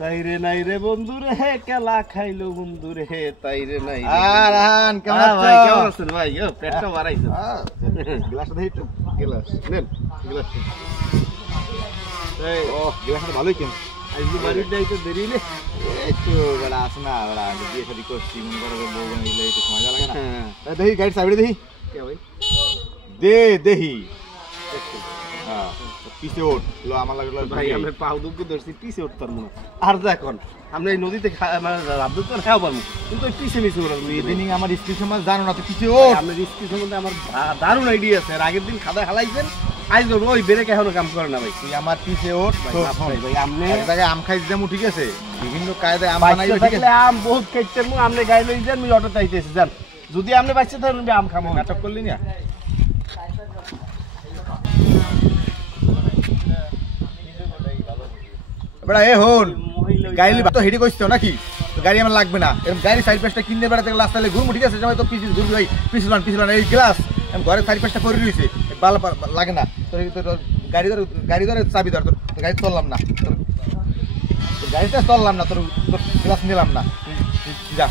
তাইরে নাই রে বন্ধু রে কেলা খাইলো বন্ধু রে তাইরে নাই রাহান কেমন আছো? ভাই কেমন আছেন ভাই? পেটটা বাড়াইছে। গ্লাসটা দেই একটু। গ্লাস নেন, গ্লাস। এই ও গ্লাসটা ভালোই কেন? আইজু বাড়ি যাইতে দেরি নে। এই তো বড় আছে না, বড় বিয়ে শাদী করছি মন করে বউ বানাইলে একটু সময় লাগে না। দেখি গাড়ি চাবি দেখি। কে ভাই? দেহি। হ্যাঁ পিছে ওঠ লো আমার লাগে ভাই আমি পাউ দুকে ধরছি পিছে উঠতাম না। আর দেখুন আমরা এই নদীতে মানে রাবদুত তো খাওয়া পারবো কিন্তু ওই পিছে মিছে ওরা ইদানিং আমার স্ত্রী সমাজ জানো না তো পিছে ওঠ। আপনার স্ত্রী সম্বন্ধে আমার দারুণ আইডিয়া আছে। আর আগের দিন খাদা খালাইছেন আজ ওই বেরেক এখনো কাম করে না ভাই। তুই আমার পিছে ওঠ ভাই আমনে এক জায়গায় আম খাইতে যাবো ঠিক আছে, বিভিন্ন কায়দায় আম বানাইবে ঠিক আছে। আম বহুত খাইতেন মু আমনে গাই লই যান মুই অটো চাইতেছি যান। যদি আমনে বাচ্চা থাকেন আম খামো। নাটক করলি না বড়া এ হন গাড়ি তো হেডে কইছো নাকি? তো গাড়ি আমার লাগবে না, এরকম গাড়ি সাইড পাশটা কিনে বেড়াতে রাস্তায় ঘুরমু ঠিক আছে। সময় তো পিছিয়ে ঘুরবি ভাই, পিছলান এই গ্লাস আমি ঘরে সাইড পাশটা করে রইছে ভালো লাগে না। তোর গাড়ি ধরে চাবি ধর, তোর গাড়ি চললাম না, তোর গাড়িটা চললাম না, তোর গ্লাস নিলাম না, যা।